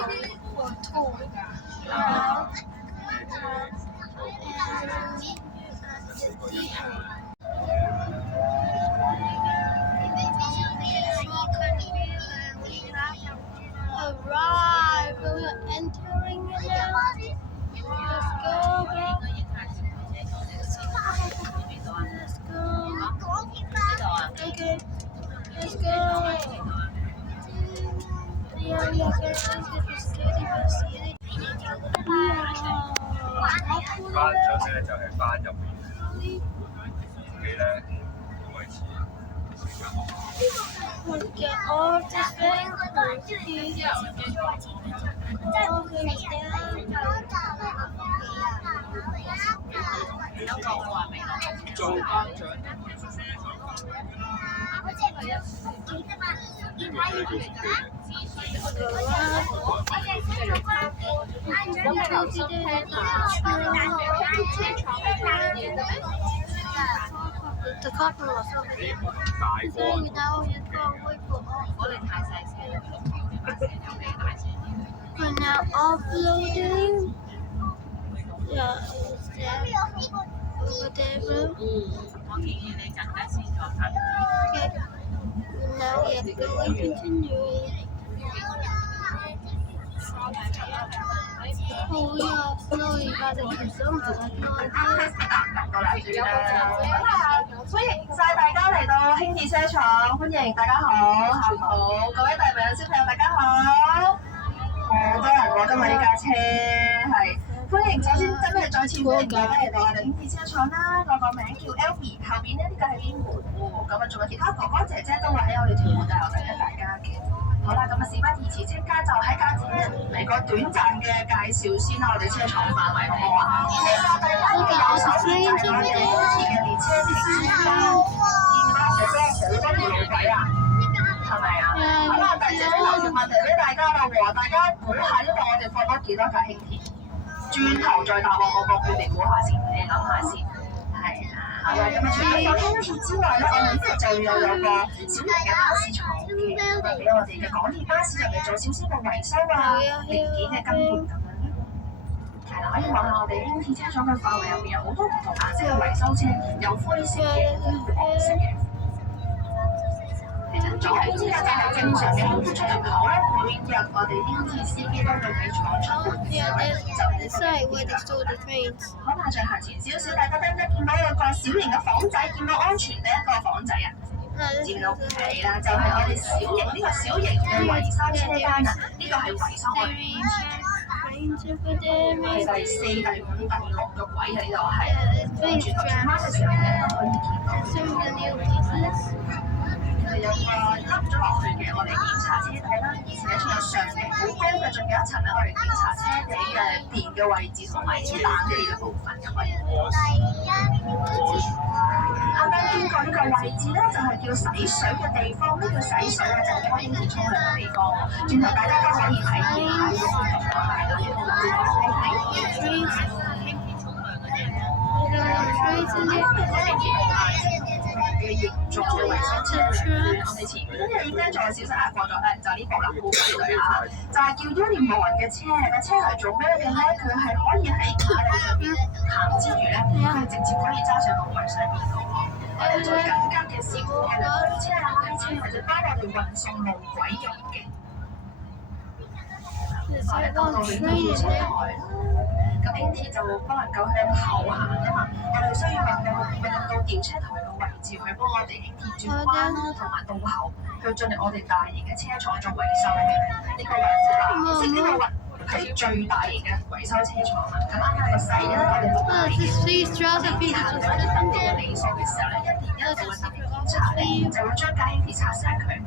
我吐，然后arrive. We are entering it now. Let's go, bro. Let's go. Okay. Let's go. Yeah, we are going to the city. 翻上咧就係翻入面，自己咧開始。Let's get all the things. The couple was over there. 大個 So now you go wait for all. We're now uploading. Yeah, it's there. Over there, bro. Okay. Now we are going continuing. Oh, we are uploading by the something. 歡迎晒大家嚟到輕鐵車廠，歡迎大家好，下午好，各位大朋友小朋友大家好，好多人喎今日呢架車係歡迎，首先真係再次歡迎大家嚟到我哋輕鐵車廠啦，我個名叫 Elmi， 後邊咧呢個係邊門喎，咁啊仲有其他哥哥姐姐都會喺我哋屯門大學等緊大家嘅。好啦，咁啊事不宜遲，即刻就喺架車嚟個短暫嘅介紹先啦，我哋車廠範圍好唔好啊？第一個右手邊就係我哋輕鐵嘅列車停車間，見到好多條路軌啊，係咪啊？咁啊，第姐姐留條問題俾大家啦喎，大家估下呢度我哋放咗幾多架輕鐵？轉頭再答我嗰個，你哋估下先，你諗下先。係啊，好啦，咁啊除咗有輕鐵之外咧，我哋呢度就有個小型嘅巴士廠嘅，咁啊俾我哋嘅港鐵巴士入嚟做少少嘅維修啊、零件嘅更換咁樣。係啦，可以望下我哋輕鐵車廠嘅範圍入面有好多唔同顏色嘅維修車，有灰色嘅、黃色嘅。其實作為呢個就係正常嘅輕鐵出入口咧，每日我哋輕鐵司機都會喺廠出門嘅時候咧，就好嘛，再行前少少，大家得唔得見到有個小型嘅房仔，見到安全第一個房仔啊？見到係啦，就係我哋小型呢個小型嘅維修車間啊，呢個係維修我哋輕鐵。係第四、第五、第六個位啊！呢度係轉頭轉彎嘅時候咧，可以見到。有個凹咗落去嘅我哋檢查車底啦，而且仲有上嘅好高嘅，仲有一層咧，我哋檢查車底嘅電嘅位置同埋冷氣嘅部分咁可以。啱啱經過呢個位置咧，就係叫洗水嘅地方。咩叫洗水咧？就係可以沖涼嘅地方。轉頭大家都可以體驗下呢個唔同嘅大家呢個位置。嘅形狀嘅維修車輛，我哋前面咧已經仲有小細眼過咗咧，就呢部啦，好排隊嚇，就係叫 Union 嘅車。個車係做咩嘅咧？佢係可以喺馬路上邊行之餘咧，佢直接可以揸上路軌上面嘅喎。我哋做緊急嘅事故嘅推車啊、拉車或者幫我哋運送路軌用嘅。我哋到到呢個車台啦。咁輕鐵就不能夠向後行啊嘛，我哋需要運到調車台嘅位置去幫我哋輕鐵轉彎啦，同埋倒後去進入我哋大型嘅車廠做維修嘅。呢個位置啦，即呢個係最大型嘅維修車廠啦。咁啱啱個細咧，我哋都係行到一啲登記嘅里數嘅時候咧，一年一度嘅特別檢查咧，就會將架輕鐵拆晒佢。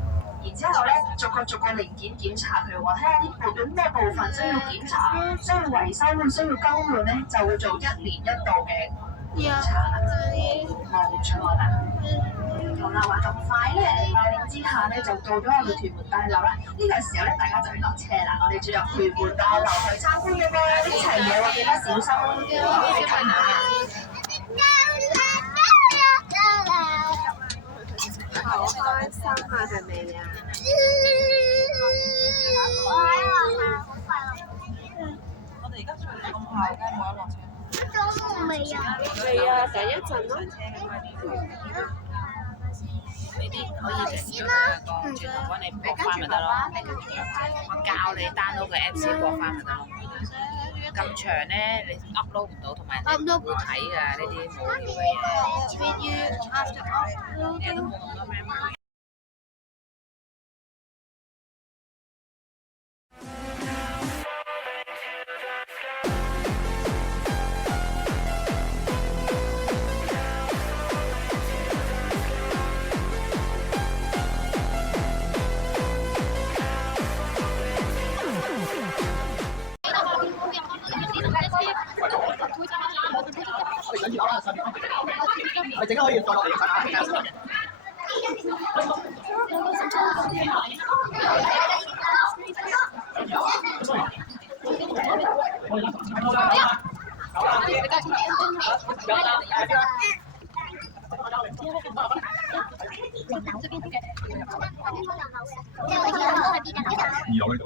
然之後咧，逐個零件檢查佢喎，睇下啲部件咩部分需要檢查、需要維修、需要更換咧，就會做1年1度嘅檢查。冇錯啦。好啦，話咁快咧，帶領之下咧就到咗我哋屯門大樓啦。呢個時候咧，大家就要落車啦。我哋進入屯門大樓去參觀嘅喎，呢層嘢喎，記得小心睇下。好開心啊，係咪啊？係啊，第一陣咯。呢啲可以整咗個轉頭幫你駁翻咪得咯，我教你 download 個 Apps 先駁翻咪得咯。咁長咧，你 upload 唔到，同埋你唔會睇㗎呢啲無聊嘅嘢。你都冇咁多 memory。咪整可以再落嚟二樓呢度。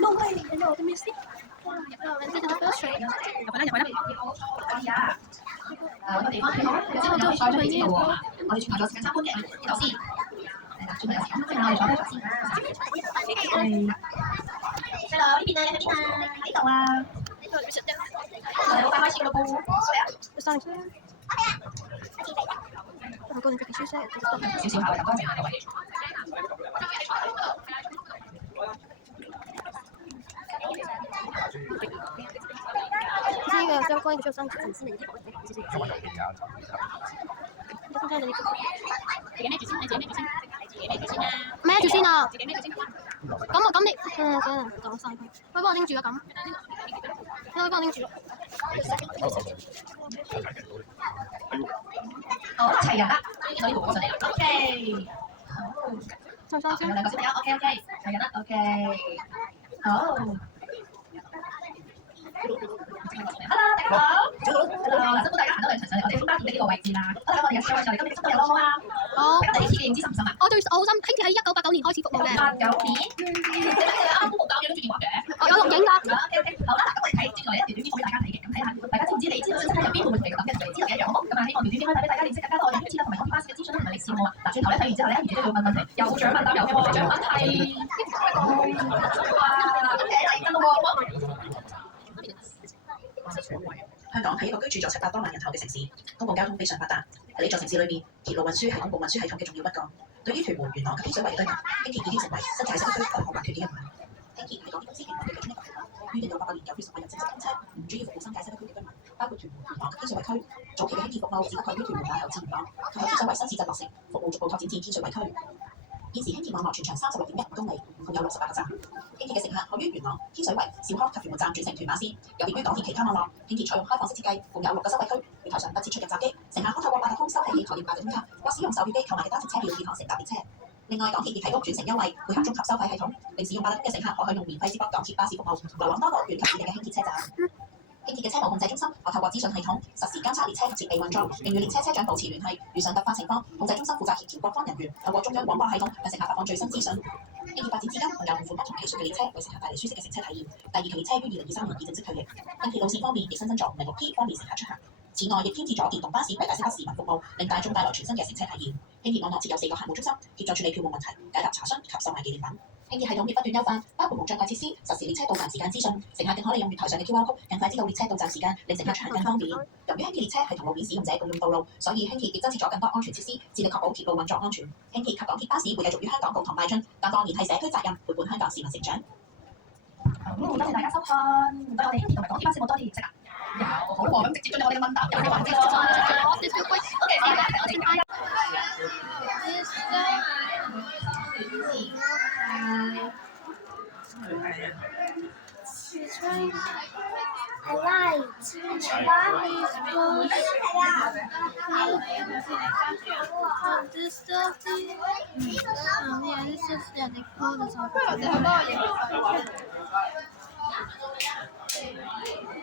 No way! No, the mistake. Into the first train. 揾個地方好，之後就坐咗呢度喎。我哋全部做時間參觀嘅，呢度先。係啦，全部有時間參觀，我哋坐低咗先。細路呢邊啊？你喺邊啊？喺度啊。我哋好快開始㗎咯噃。上嚟先。我個人嘅舒適。少少下位，乾淨下個位。这个相关的就上层次的一个问题，就是中文有片啊，上面的咩住先啊？咁你講晒佢，可以幫我拎住啊咁，你可以幫我拎住咯。好，齊人啦，見到呢條上嚟 ，OK。好，上上先。有兩個小朋友 ，OK， 齊人啦 ，OK。好。Hello， 大家好。Hello， 辛苦大家行多兩層上嚟，我哋中巴點嘅呢個位置啦。好啦，我哋入場嘅時候，你今日深度遊好唔好啊？好。大家第一次你唔知深唔深啊？我好深，興喺1989年開始服務嘅。19年。你啱啱都冇教嘢，諗住電話嘅。我有錄影㗎。OK， 好啦，嗱，咁我哋睇接落嚟一條短片俾大家睇嘅，咁睇下大家知唔知你知道先睇入邊會唔會同你咁嘅知道一樣好？咁啊，希望條短片可以帶俾大家認識更加多我哋圈子啦，同埋港鐵巴士嘅資訊同埋歷史好啊。嗱，轉頭咧睇完之後咧，完全都要問問題，有獎問答遊戲喎，獎品係香港係一個居住咗700多萬人口嘅城市，公共交通非常發達。喺呢座城市裏面，鐵路運輸係公共運輸系統嘅重要骨幹。對於屯門、元朗及天水圍嘅居民，輕鐵已經成為新界西區不可或缺嘅一環。輕鐵係港鐵公司營運嘅其中一個項目，於1988年9月15日正式通車，唔主要服務新界西區嘅居民，包括屯門、元朗及天水圍區。早期嘅輕鐵服務只覆蓋於屯門大後至元朗，及喺天水圍新市鎮落成，服務逐步拓展至天水圍區。現時輕鐵網絡全長36.15公里，共有68個站。輕鐵嘅乘客可於元朗、天水圍、兆康及屯門站轉乘屯馬線。有別於港鐵其他網絡，輕鐵採用開放式設計，共有6個收費區，月台上不設出入閘機，乘客可透過八達通收費器台列八達通卡，或使用售票機購買嘅單程車票健康乘搭列車。另外，港鐵亦提供轉乘優惠，配合綜合收費系統，並使用八達通嘅乘客可享用免費接駁港鐵巴士服務，來往多個遠及指定嘅輕鐵車站。輕鐵嘅車務控制中心可透過資訊系統實時監測列車及設備運作，並與列車車長保持聯繫。遇上突發情況，控制中心負責協調各方人員，透過中央廣播系統向乘客發放最新資訊。輕鐵發展至今，共有5款不同技術嘅列車，為乘客帶嚟舒適嘅乘車體驗。第二期列車於2023年已正式退役。輕鐵路線方面亦新增咗506 P， 方便乘客出行。此外，亦添置咗電動巴士為大適合市民服務，令大眾帶來全新嘅乘車體驗。輕鐵網絡設有4個客戶中心，協助處理票務問題、解答查詢及售賣紀念品。輕鐵系統亦不斷優化，包括無障礙設施、實時列車到站時間資訊，乘客更可利用月台上嘅 QR code，更快知道列車到站時間，令乘客出行更方便。由於輕鐵列車係同路面使用者共用道路，所以輕鐵亦增設咗更多安全設施，致力確保鐵路運作安全。輕鐵及港鐵巴士會繼續與香港共同邁進，擔當連繫社區責任，陪伴香港市民成長。多謝大家收看，唔該我哋輕鐵同埋港鐵巴士冇多啲認識啊！有好喎，咁直接進入我哋嘅問答遊戲環節咯。OK， 我哋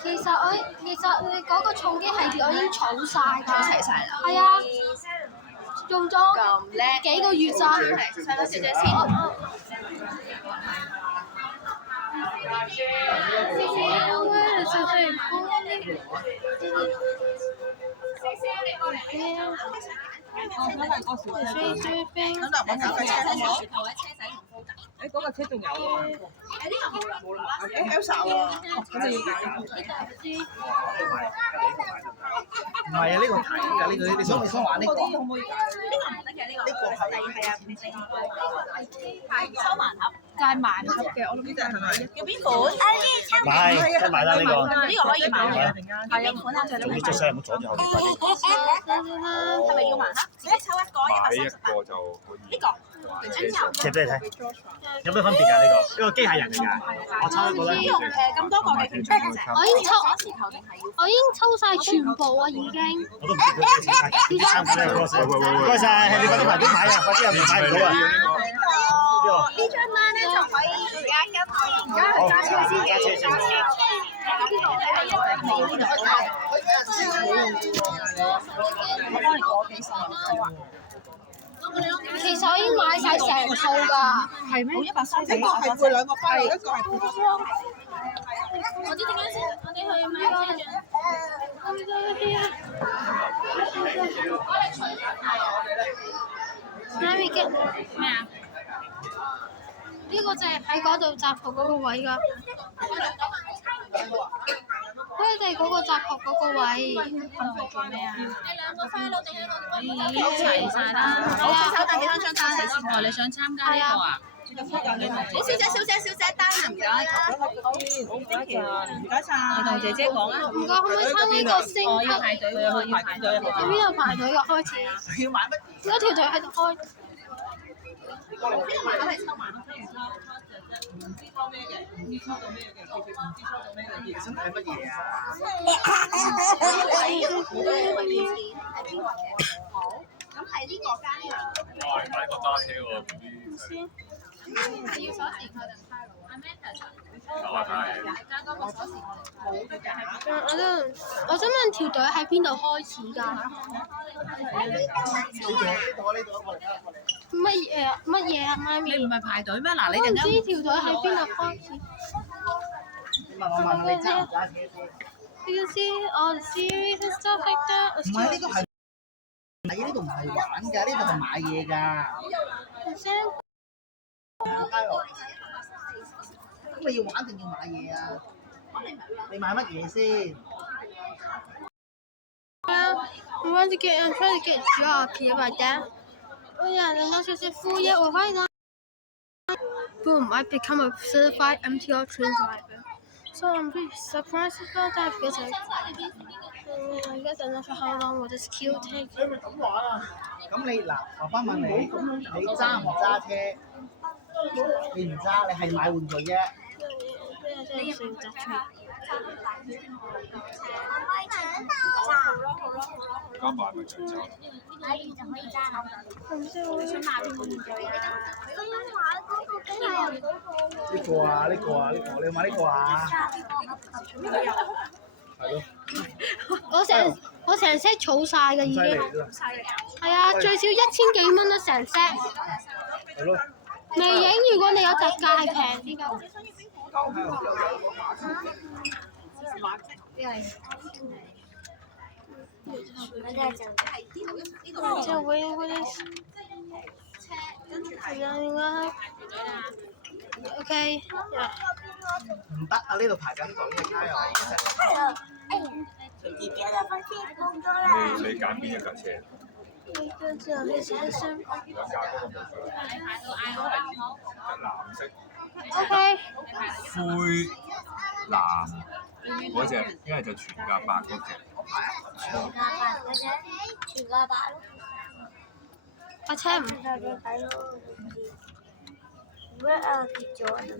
其實你嗰個重機系列我已經儲晒㗎，儲齊晒啦。係啊，用咗咁叻，幾個月咋。細粒小姐先。誒嗰架車仲有喎。冇啦。Elsa 喎，咁就要揀。唔係啊，呢個睇㗎，呢個你想玩呢個？可唔可以揀？呢個係啊，收盲盒，就係盲盒嘅，我諗呢隻係咪？要邊款？買，真買啦呢個。呢個可以買嘅，係邊款啊？總之出聲唔好阻住後面快啲。係咪要盲盒？自己抽一個買一138。個就可以。呢個。切俾你睇，有咩分別㗎？呢個機械人嚟㗎，我抽一個啦。咁多個嘅其中一隻。我已經抽晒全部啊，已經。我都唔知佢幾錢買，參加呢個 course。唔該曬，你快啲排隊買啊！快啲又買唔到啊！呢張單咧就可以而家跟好，揸車先。其實我已經買晒成套㗎。係咩？130。一個係配兩個包，一個係配裝。我知點解先，我哋去買個。媽咪嘅咩啊？呢個就係喺嗰度雜貨嗰個位㗎。佢哋嗰個雜貨嗰個位。係做咩啊？你兩個file定係我？咦，齊曬啦！好，先手訂幾多張單先？哦，你想參加呢個啊？好，小姐單啊，唔該。好，唔該曬。你同姐姐講啊。唔該，可唔可以參呢個星我級？要排隊喎，要排隊。喺邊度排隊㗎？開始。要買乜？嗰條隊喺度開。邊個盲盒係抽盲盒？唔知抽咩嘅，唔知抽到咩嘅，唔知抽到咩嘅。想睇乜嘢啊？好，咁係呢個加呢樣。哇！買個揸車喎，唔知。要鎖匙扣定卡路啊？Amanda 話睇。加多個鎖匙我想問條隊喺邊度開始㗎？乜嘢啊，媽咪？你唔係排隊咩？嗱，你我唔陣間知條隊喺邊度開始。你問你揸唔揸車先？You can see all the series and stuff like that. 唔係呢個係呢度唔係玩㗎，呢度係買嘢㗎。咁你要玩定要買嘢啊？你買乜嘢先？ We want to get, I'm trying to get a job here like that. Oh yeah, and that's just a full year or right now. Boom, I become a certified MTR train driver. So I'm pretty surprised about that because I guess I'm not sure how long will this queue take. 咁你嗱，我翻問你，你揸唔揸車？你唔揸，你係買玩具啫。加埋咪長洲。買完就可以揸啦。唔知我想買玩具啊！呢個啊，呢個啊，呢個，你要買呢個啊？係咯。我成 set 儲晒㗎已經。係啊，最少1000幾蚊啦成 set。係咯。微影如果你有特價係平啲㗎。就會嗰啲。OK。唔得啊！呢度排緊隊嘅加油。你揀邊一架車？兩架嗰個冇錯。藍色。OK。灰藍嗰隻，一係就全價白嗰隻。全價白咯。架車唔。Where are the Jordan?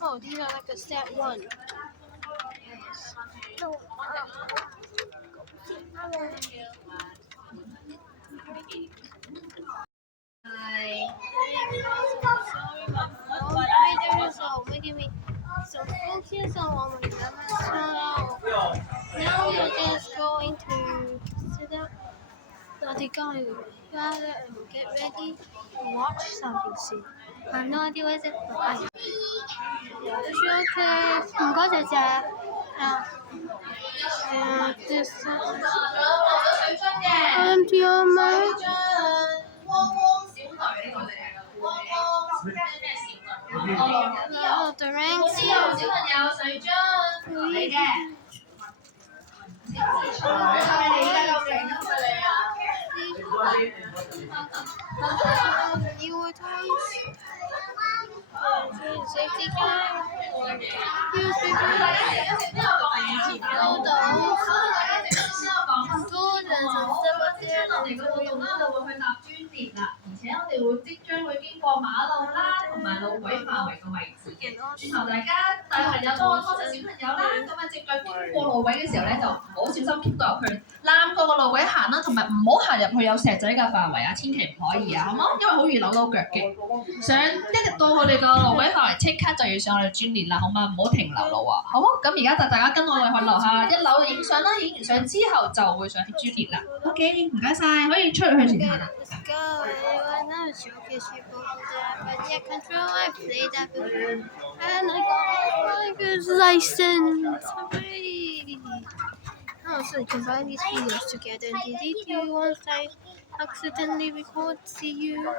Oh, these are like a set one. So fancy someone with them. So now we're just going to sit up. the guy gather and get ready to watch something soon. I have no idea what it is, but I have. Okay, 唔該姐姐。this empty your mind. Oh, the rings. 你會睇 safety car.而且我哋會即將會經過馬路啦，同埋路軌範圍嘅位置嘅。轉頭大家大朋友幫我拖實小朋友啦，咁啊正在經過路軌嘅時候咧，就唔好小心 keep 到入去，攬過個路軌行啦，同埋唔好行入去有石仔嘅範圍啊，千祈唔可以啊，好冇？因為好易扭到腳嘅。想一入到佢哋個路軌範圍，即刻就要上我哋專列啦，好嘛？唔好停留路啊，好冇？咁而家就大家跟我哋去樓下1樓影相啦，影完相之後就會上去專列啦。OK， 唔該晒，可以出去前行啦。Let's go. I know showcase you both that, but yeah, control. I played that before, and I got my good license. Hooray! Oh, so you can buy these videos together and delete you once I accidentally record. See you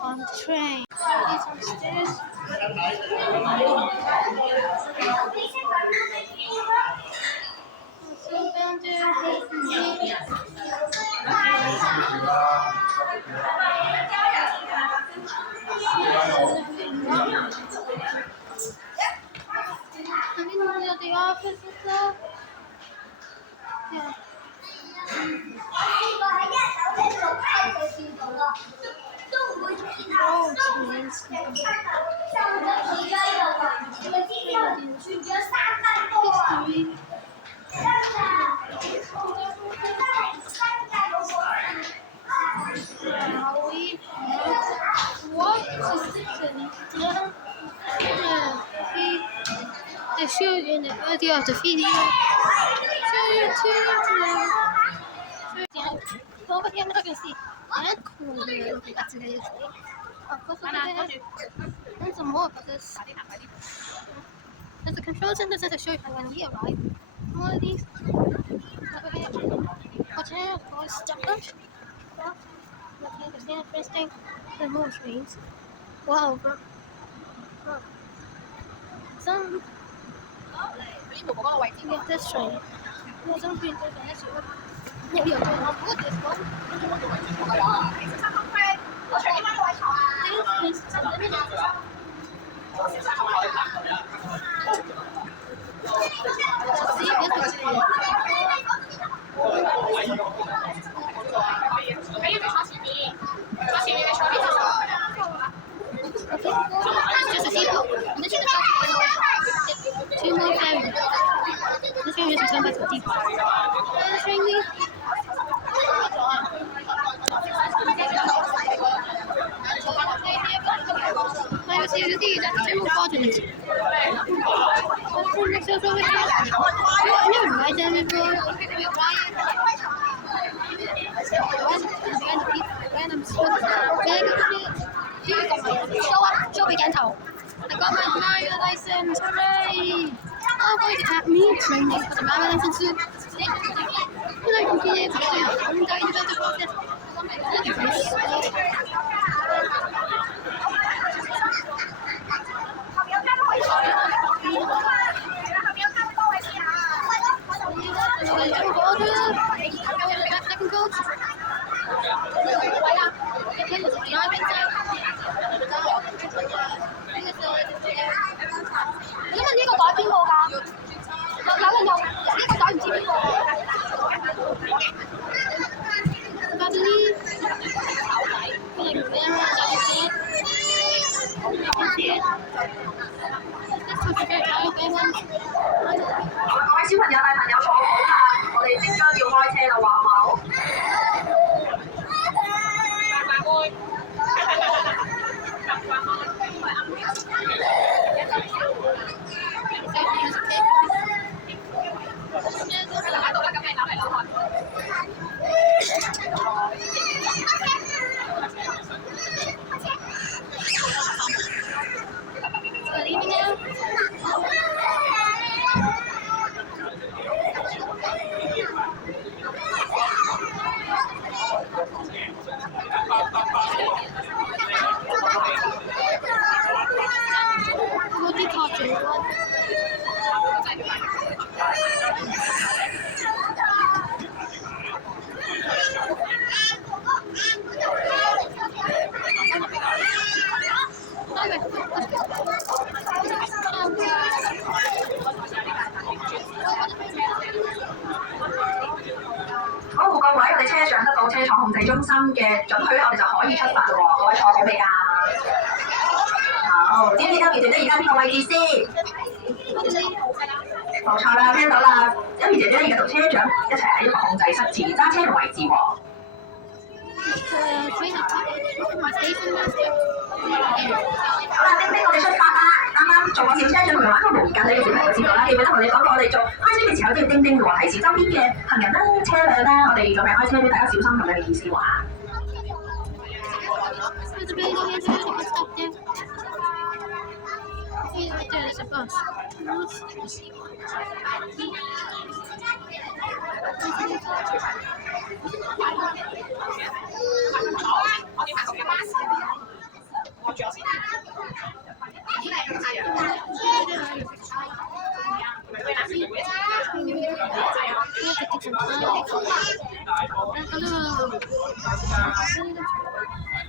on the train. It's upstairs. So down there. I didn't know that the office was there. Yeah. Oh, jeez. History. What is this? They show you in the audio of the video. Show you too. Over here, now you can see. And cool. That's it. And some more of this. There's the control center that show you when we arrive. One of these. Over here. Watch out, boys. Stop. Understand first thing. The more trains. Wow, bro. Some. Yeah, this train. Yeah, some trains are nice. Yeah, we are going on board this one. Just a seatbelt. Two more cameras. This train is return back to the depot. This train leave. I will see you see that two more fortunate. Next to over here. I never ride them before. Random spots. Show me again, I got my driver license, hooray! Oh, going to have me training for the driver license soon. I completed the entire process. Second coach. 嘅準許咧，我哋就可以出發咯喎。各位坐好未㗎？好，知唔知欣怡姐姐而家邊個位置先？冇錯啦，聽到啦。欣怡姐姐而家同車長一齊喺一個控制室前揸車嘅位置喎。好啦，丁丁，我哋出發啦！啱啱做我小車長同埋玩個模擬駕駛嘅小朋友知道啦，記唔記得同你講過，我哋做開車嘅時候都要叮叮嘅喎，提示周邊嘅行人啦、車輛啦，我哋準備開車俾大家小心咁樣嘅意思話。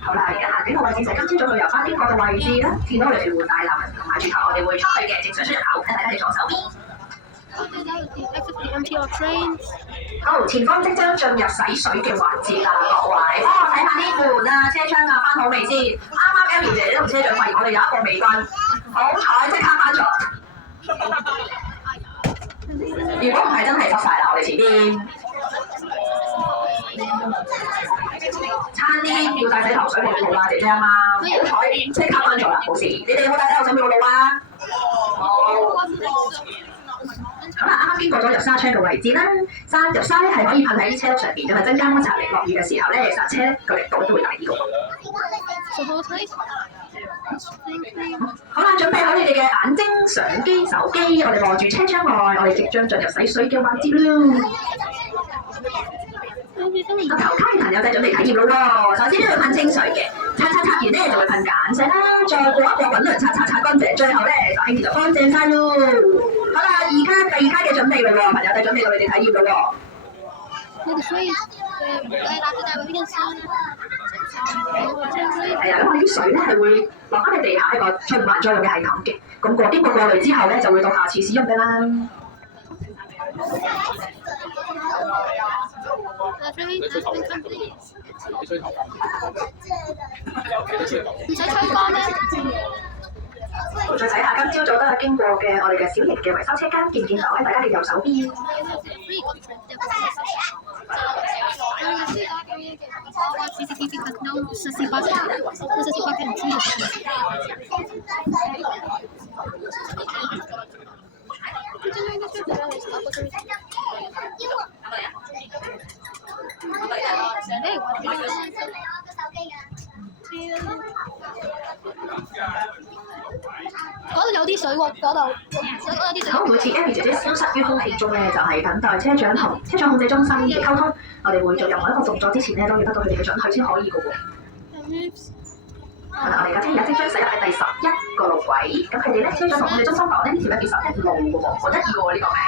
好啦，而家行呢個位置就係今朝早旅遊巴經過嘅位置啦。見到我哋屯門大樓同埋轉頭，我哋會出去嘅正常出入口，睇大家嘅左手邊。好，前方即將進入洗水嘅環節啦，各位。幫我睇下呢門啊，車窗啊，翻好未先？啱啱 Amy 姐姐同車長發現我哋有一個未關，好彩即刻翻咗。如果唔係真係濕晒啦，我哋前邊。差啲要帶洗頭水冇路啦，姐姐啊嘛，好彩即刻翻咗啦，冇事。你哋有冇帶洗頭水冇路啊？好啦，啱啱經過咗入沙窗嘅位置啦，入沙咧係可以噴喺車轆上邊嘅，咪增加摩擦力。落雨嘅時候咧，剎車個力度都會大啲嘅。好啦，準備好你哋嘅眼睛、相機、手機，我哋望住車窗外，我哋即將進入洗水嘅環節啦。個頭卡嘅朋友仔準備體驗咯喎，首先都要噴清水嘅，擦完咧就會噴鹼水啦，再過一過滾輪擦乾淨，最後咧就輕易就乾淨晒咯。好啦，而家第二階嘅準備咯喎，朋友仔準備到你哋體驗咯喎。係啊，咁我哋啲水咧係會落翻喺地下一個循環作用嘅系統嘅，咁經過過濾之後咧就會到下次使用㗎啦。唔使吹乾咩？再睇下今朝早都有經過嘅我哋嘅小型嘅維修車間，見唔見到喺大家嘅右手邊？嗰度有啲水喎，嗰度有啲水。好，每次 Amy 姐姐消失於空氣中咧，就係等待車長同車長控制中心嘅溝通。我哋會做任何一個動作之前咧，都要得到佢哋嘅準許先可以嘅喎。係啦，我哋架車而家即將駛入去第11個路軌，咁佢哋咧車長同控制中心講咧呢條咧叫11路嘅喎，好得意嘅喎呢個名。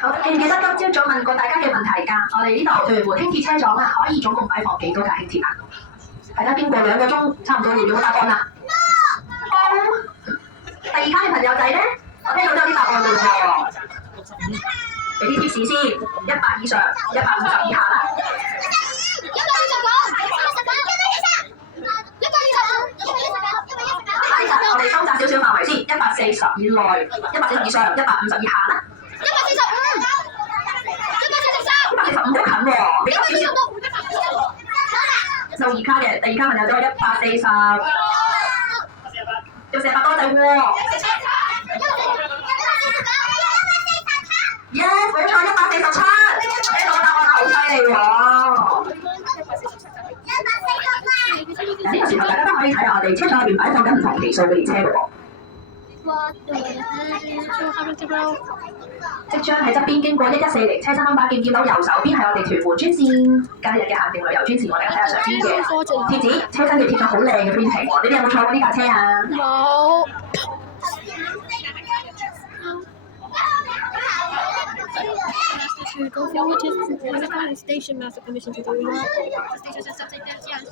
好，記唔記得今朝早問過大家嘅問題㗎？我哋呢度屯門輕鐵車廠啊，可以總共擺放幾多架輕鐵啊？大家經過2個鐘，差唔多要咗答案啦。第二階嘅朋友仔咧，我聽到都有啲答案㗎喎。俾啲貼士先，100以上，150以下啦。我哋收窄少少範圍先，140以內，140以上，150以下啦。145好近喎，俾多少少。就2卡嘅，第2卡朋友仔140，要成百多仔喎。Yes， 冇錯，147，聽到個答案好犀利喎。呢個時候大家都可以睇下我哋車廠入邊擺放緊唔同期數嘅列車嘅喎。即將喺側邊經過1140車身 number， 見到右手邊係我哋屯門專線假日嘅限定旅遊專線，我哋睇下上邊嘅貼紙，車身嘅貼咗好靚嘅邊皮喎。你哋有冇坐過呢架車啊？冇。To go forward to the station master permission to do more. The station is subject to yes. The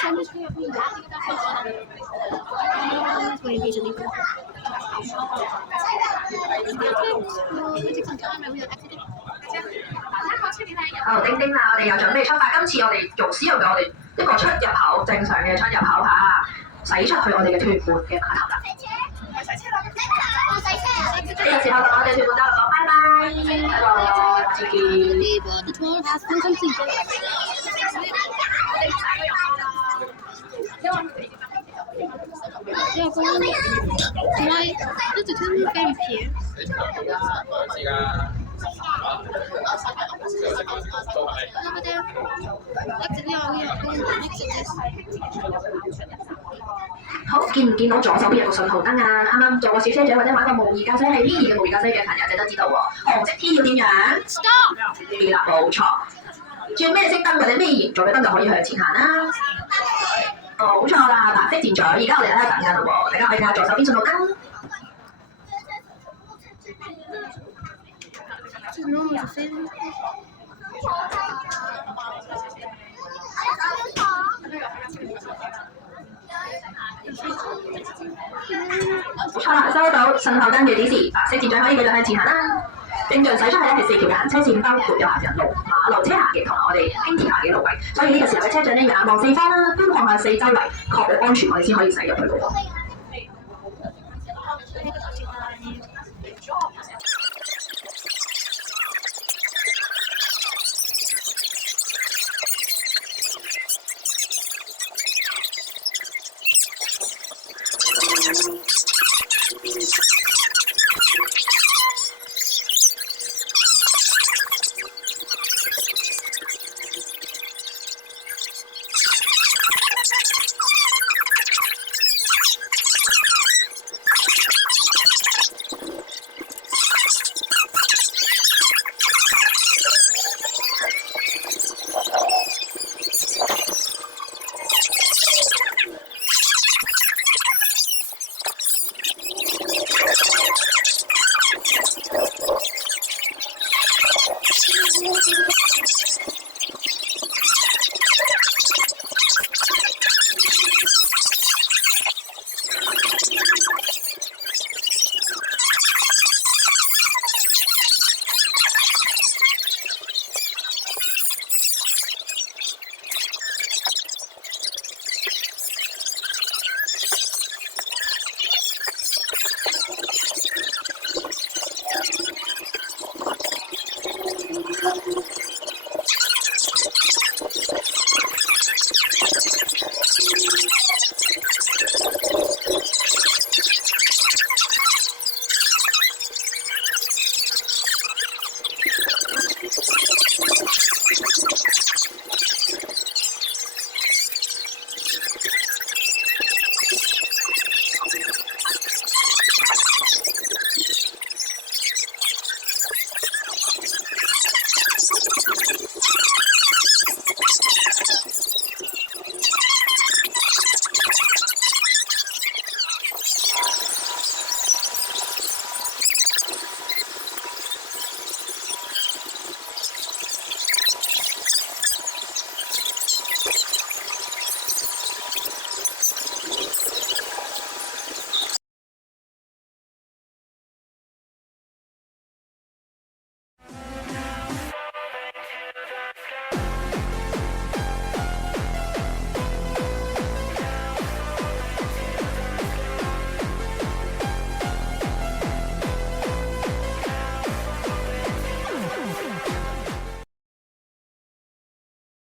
same is for me. This way usually. It takes some time. We are exiting. 好，叮叮啦，我哋又準備出發。今次我哋使用咗我哋一個出入口，正常嘅出入口嚇，駛出去我哋嘅屯門嘅碼頭啦。呢個時候同我哋屯門大陸講拜拜，下次見。要公主，原來那只天是飛片。好，見唔見到左手邊有個信號燈啊？啱啱做過小車長或者玩過模擬駕駛係 Mini 嘅模擬駕駛嘅朋友仔都知道喎。紅色 T 要點樣 ？Stop。係啦，冇錯。轉咩色燈或者咩形狀嘅燈就可以向前行啦。冇錯啦，白色箭嘴。而家我哋喺度等緊喎，大家可以睇下左手邊信號燈。冇錯啦，收到信號燈嘅指示，白色箭嘴可以繼續向前行啦。正常駛出去咧係4條嘅行車線，包括有行人路、馬路、車行嘅同埋我哋輕鐵行嘅路位，所以呢個時候嘅車長咧要眼望四方啦，觀看下四周圍，確保安全，我哋先可以駛入去嗰度。